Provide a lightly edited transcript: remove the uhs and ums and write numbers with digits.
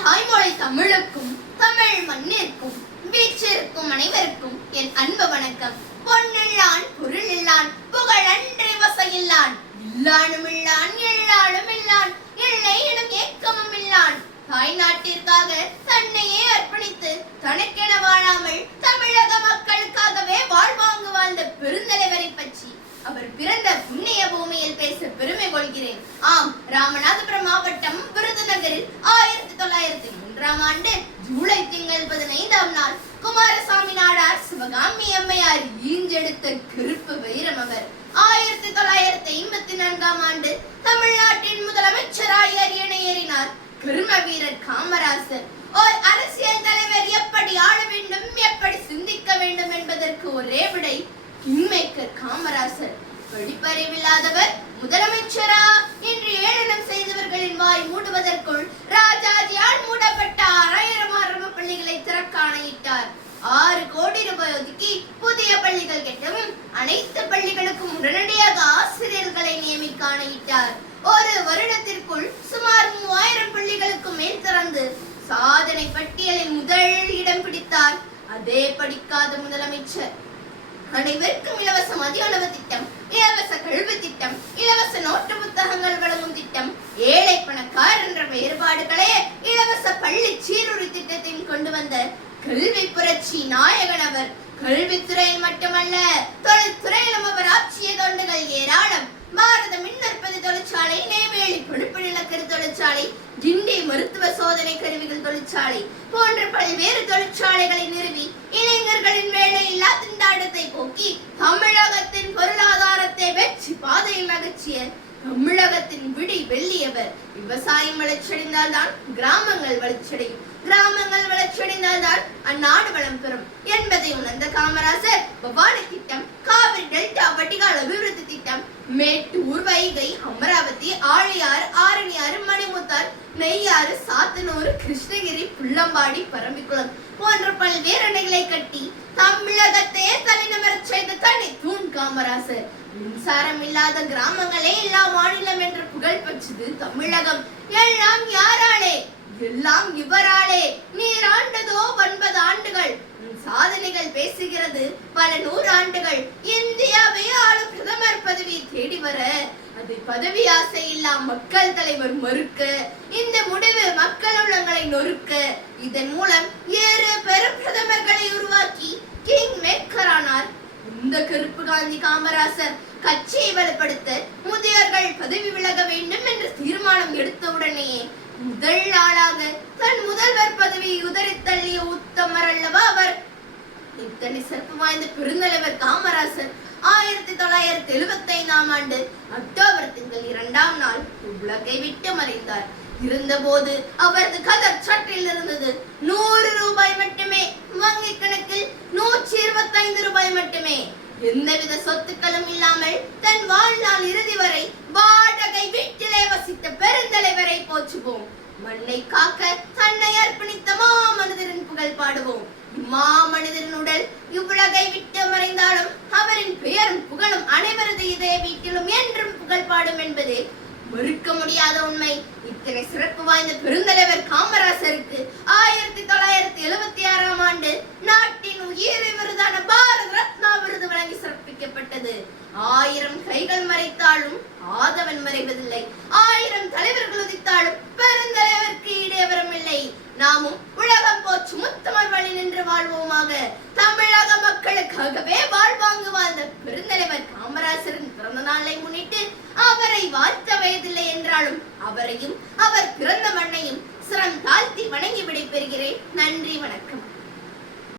தாய்மொழி தமிழுக்கும் தமிழ் மண்ணிற்கும் வீற்றிருக்கும் அனைவருக்கும் என் அன்பு வணக்கம். பொன்னில்லான் பொருளில்லான் புகழன்றி வசையில்லான் இல்லானுமில்லான் எல்லானுமில்லான் இல்லை எனும் ஏக்கமும் இல்லான். தாய் நாட்டிற்காக தன்னையே அர்ப்பணித்து தனக்கென வாழாமல் தமிழக மக்களுக்காகவே வாழ்வாங்கு வாழ்ந்த பெருந்தலைவரை பற்றி அவர் பிறந்த புண்ணிய பூமியில் பேச பெருமை கொள்கிறேன். ஆம், ராமநாதபுரம் மாவட்டம் விருதுநகரில் 1903ஆம் ஆண்டு ஜூலை திங்கள் 15ஆம் நாள் குமாரசாமி நாடார் சிவகாமி அம்மையார் ஈஞ்செடுத்த கருப்பு வைரம் அவர். 1954ஆம் ஆண்டு தமிழ்நாட்டின் முதலமைச்சராய் அரியணை ஏறினார் கர்ம வீரர் காமராசர். ஓர் அரசியல் தலைவர் எப்படி ஆள வேண்டும், எப்படி சிந்திக்க வேண்டும் என்பதற்கு ஒரே விடை கிங்மேக்கர் காமராசர். படிப்பறிவில்லாதவர் முதலமைச்சரா என்று ஏளனம் செய்தவர்களின் வாய் மூடுவதற்குள் ராஜாஜியால் மூடப்பட்ட 1000 ஆரம்ப பள்ளிகளை திறக்க ஆணையிட்டார். 6 கோடி ரூபாய் ஒதுக்கி புதிய பள்ளிகள் கட்டவும் அனைத்து பள்ளிகளுக்கும் உடனடியாக ஆசிரியர்களை நியமிக்க ஆணையிட்டார். ஒரு வருடத்திற்குள் சுமார் 3000 பள்ளிகளுக்கு மேல் திறந்து சாதனை பட்டியலில் முதல் இடம் பிடித்தார் அதே படிக்காத முதலமைச்சர். அனைவருக்கும் இலவச மதிய உணவு திட்டம், இலவச கல்வி திட்டம், இலவச நோட்டு புத்தகங்கள் வழங்கும் திட்டம், ஏழை பணக்கார் என்ற வேறுபாடுகளே இலவச பள்ளி சீருடை திட்டத்தையும் கொண்டு வந்த கல்வி புரட்சி நாயகன் அவர். கல்வித்துறையில் மட்டுமல்ல, தொழில்துறையிலும் அவர் ஆட்சிய தொண்டுகள் ஏராளம். பாரத மின்னுற்பத்தி தொழிற்சாலை, நெய்வேலி கொழுப்பு நிலக்கரி தொழிற்சாலை, கிண்டி மருத்துவ சோதனை கருவிகள் தொழிற்சாலை போன்ற பல்வேறு தொழிற்சாலைகளை நிறுவி இளைஞர்களின் வேலையில்லா திண்டாட்டத்தை போக்கி தமிழகத்தின் பொருளாதாரத்தை வெற்றி பாதையில் நகர்ச்சிய தமிழகத்தின் விடி வெள்ளியவர். விவசாயம் வளர்ச்சியடைந்தால் தான் கிராமங்கள் வளர்ச்சியடையும், கிராமங்கள் வளர்ச்சியடைந்தால் தான் அந்நாடு வளம் பெறும் என்பதை உணர்ந்த காமராசர் பவானி திட்டம், காவிரி டெல்டா வடிகால் அபிவிருத்தி திட்டம், மேட்டூர், வைகை, அமராவதி, ஆழியாறு, ஆரணியாறு, மணிமுத்தார், நெய்யாறு, சாத்தனூர், கிருஷ்ணகிரி, புள்ளம்பாடி, பரம்பிக்குளம் போன்ற பல்வேறு அணைகளை கட்டி தமிழகத்தையே தலைநகரச் செய்த தனி தூண் காமராசர். மின்சாரம் இல்லாத கிராமங்களே இல்லா மாநிலம் என்ற புகழ் பெற்றது தமிழகம். எல்லாம் யாராலே? எல்லாம் இவராலே. நீர் ஆண்டதோ 9 ஆண்டுகள், சாதனைகள் பேசுகிறது பல 100 ஆண்டுகள். இந்தியாவை ஆளும் பிரதமர் பதவி தேடி வர அது பதவி ஆசை இல்லா மக்கள் தலைவர் மறுக்க, இந்த முடிவு மக்கள் உள்ளங்களை நொறுக்க. இதன் மூலம் 7 பெரும் பிரதமர்களை உருவாக்கி கிங் மேக்கர் ஆனார் இந்த கருப்பு காந்தி காமராசர். கட்சியை வலுப்படுத்த முதியோர்கள் பதவி விலக வேண்டும் என்று தீர்மானம் எடுத்தவுடனேயே முதல் ஆளாக தன் முதல்வர் பதவியை உதறி தள்ளிய உத்தமர் அல்லவா அவர். இத்தனை சிறப்பு வாய்ந்த பெருந்தலைவர் காமராசர் 1975ஆம் ஆண்டு அக்டோபர் திங்கள் 2ஆம் நாள் உலகை விட்டு மறைந்தார். இருந்தபோது அவரது கதர் சட்டில் இருந்தது 100 ரூபாய் மட்டுமே. வங்கி கணக்கில் 125 ரூபாய் மட்டுமே. எந்தவித சொத்துக்களும் இல்லாமல் தன் வாழ்நாள் இறுதி வரை வாடகை வீட்டிலே வசித்த பெருந்தலைவரை போற்றுவோம். மண்ணை காக்க தன்னை அர்ப்பணித்த மாமனிதரின் புகழ் பாடுவோம். மாமனிதரின் உடல் இவ்வுலகை விட்டு மறைந்தாலும் அவரின் பெயரும் புகழும் அனைவரது இதய வீட்டிலும் என்றும் புகழ் பாடும் என்பது மறுக்க முடியாத உண்மை. இத்தனை சிறப்பு வாய்ந்த பெருந்தலைவர் காமராசருக்கு 1976ஆம் ஆண்டு நாட்டின் உயரிய விருதான பாரத ரத்னா விருது வழங்கி சிறப்பிக்கப்பட்டது. 1000 கைகள் மறைத்தாலும் ஆதவன் மறைவதில்லை, 1000 தலைவர்கள் உதித்தாலும் பெருந்தலைவருக்கு ஈடேவரம் இல்லை. நாமும் உலகம் போற்று முத்தமிழ் வழி நின்று வாழ்வோமாக. தமிழக மக்களுக்காகவே வாழ்வாங்கு வாழ்ந்த பெருந்தலைவர் காமராசரின் பிறந்த நாளை முன்னிட்டு அவரை வாழ்த்த வயதில்லை என்றாலும் அவரையும் அவர் பிறந்த மண்ணையும் சிரம் தாழ்த்தி வணங்கி விடைபெறுகிறேன். நன்றி, வணக்கம்.